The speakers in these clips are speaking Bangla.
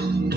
Are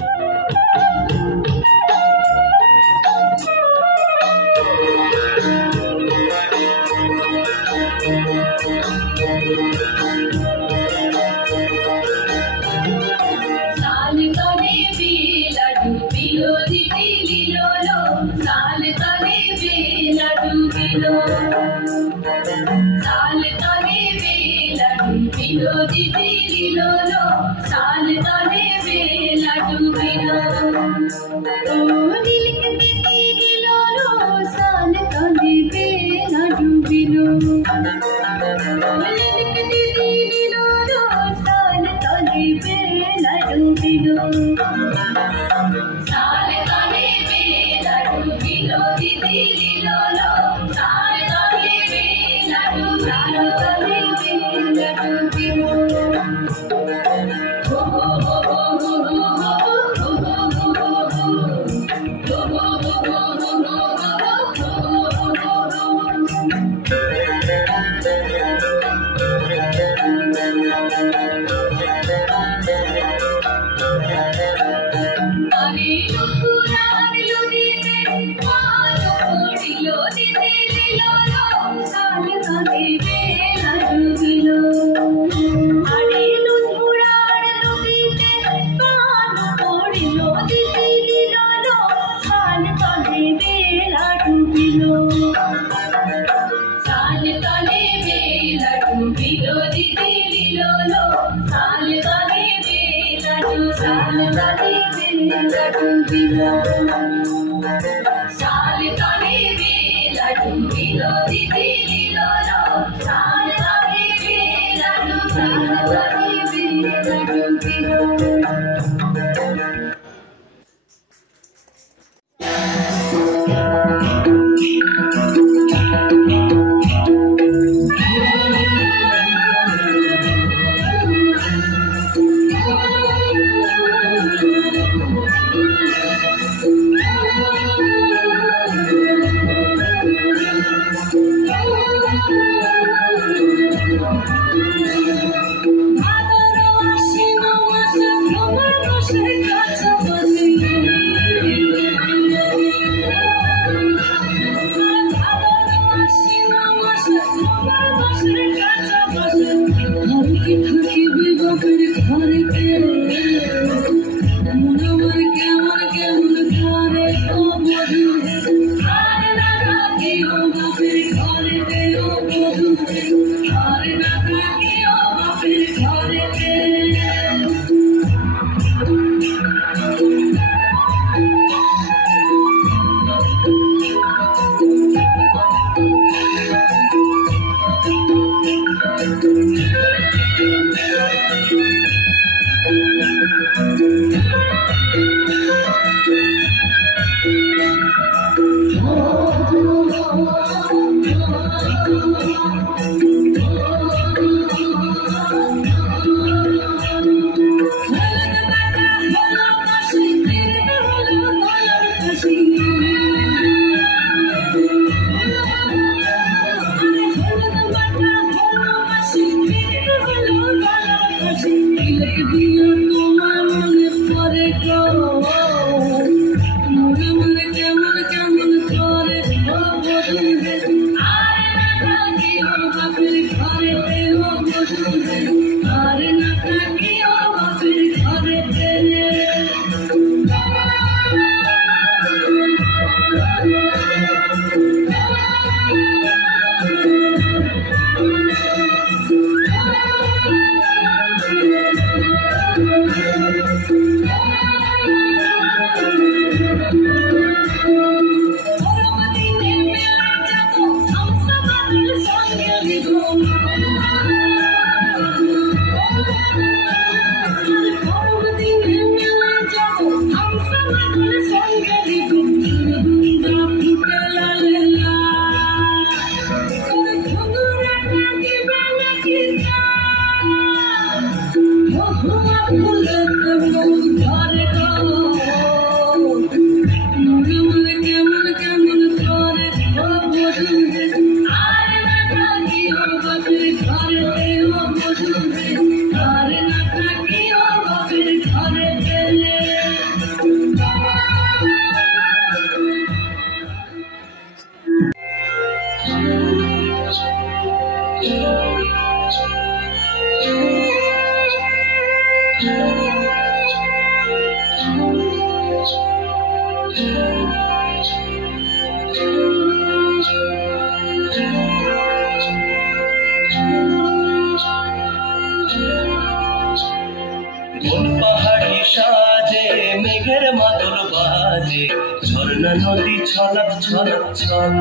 কোন পাহাড়ি সাজে মেঘের মাদল বাজে, ঝর্ণা নদী ছলক ছলক ছল।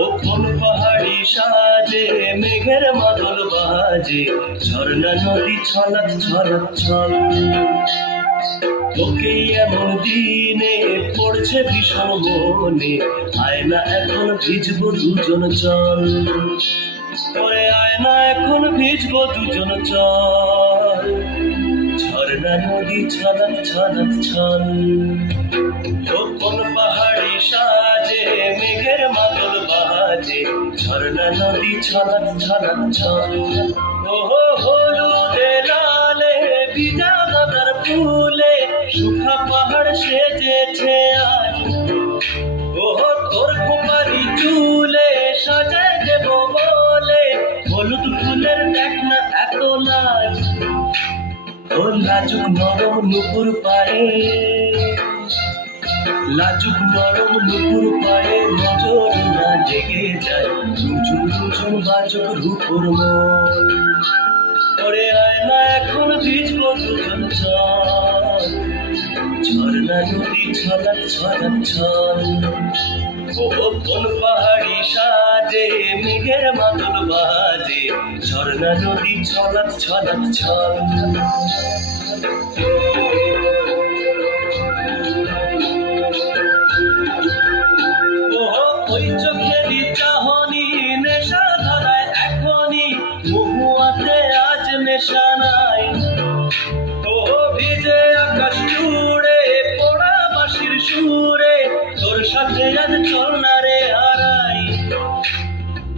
ও কোন পাহাড়ি সাজে মেঘের মাদল বাজে, ঝর্ণা নদী ছলক ছলক ছল। তোকে এমন দিনে পড়ছে ভীষণ মনে, আয় না এখন ভিজবো দুজন চল। ওরে আয় না এখন ভিজবো দুজন চল, ঝর্ণা নদী ছলক ছলক ছল। ও কোন পাহাড়ি সাজে মেঘের মাদল বাজে, ঝর্ণা নদী ছলক ছলক ছল। ওহো হলুদে লালে ভিজা গাঁদার ফুলে, শুখা পাহাড় সেজেছে আজ। ওহো তোর খোপারি চুলে সাজায় দেব বলে, হলুদ ফুলের দেখ না এত লাজ। ও লাজুক নরম নুপুর পায়ে, লাজুক নরম নুপুর পায়ে নজর না জেগে যায়, ঝুমঝুম ঝুমঝুম বাজুক রূপুর মন। ওরে আয় না এখন ভিজবো দুজন চল, ঝর্ণা নদী ছলক ছলক ছল। ও কোন পাহাড়ি সাজে মেঘের মাদল বাজে, ঝর্ণা নদী ছলক ছলক ছল। ওই চোখেরই চাহনি নেশা ধরায় এখনই, মহুয়াতে আজ নেশা নাই। ও ভিজে আকাশ জুড়ে পোড়া বাঁশির সুরে, তোর সাথে আজ চল না রে হারাই।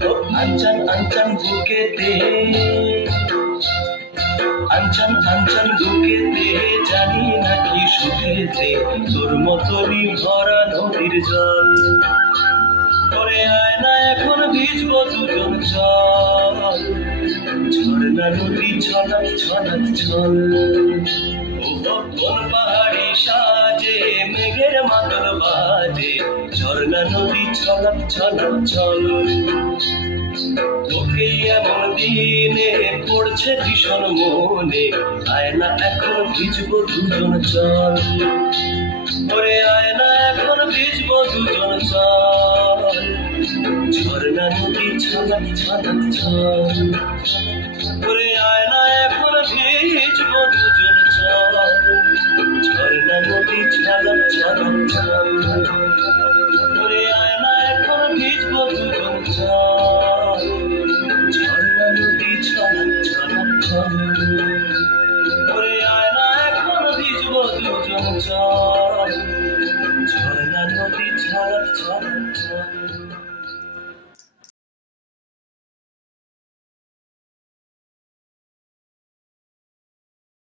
ও আঞ্চন আঞ্চন বুকেতে, আঞ্চন আঞ্চন বুকেতে জানি নাকি সুখেতে, তোর মতনই ভরা নদীর জল। ওরে আয় না এখন ভিজবো দুজন চল, ঝর্ণা নদী ছলক ছলক ছল। ও কোন পাহাড়ি সাজে মেঘের মাদল বাজে, ঝর্ণা নদী ছলক ছলক ছল। তোকে এমন দিনে পড়ছে ভীষণ মনে, আয় না এখন ভিজবো দুজন চল। ওরে আয় না এখন ভিজবো দুজন চল, ঝর্ণা নদী ছলক ছলক ছল। ওরে আয় না এখন ভিজবো দুজন চল, ঝর্ণা নদী ছলক ছলক ছল। ওরে আয় না এখন ভিজবো দুজন চল, ঝর্ণা নদী ছলক ছলক ছল। ওরে আয় না এখন ভিজবো দুজন চল, ঝর্ণা নদী ছলক ছলক ছল।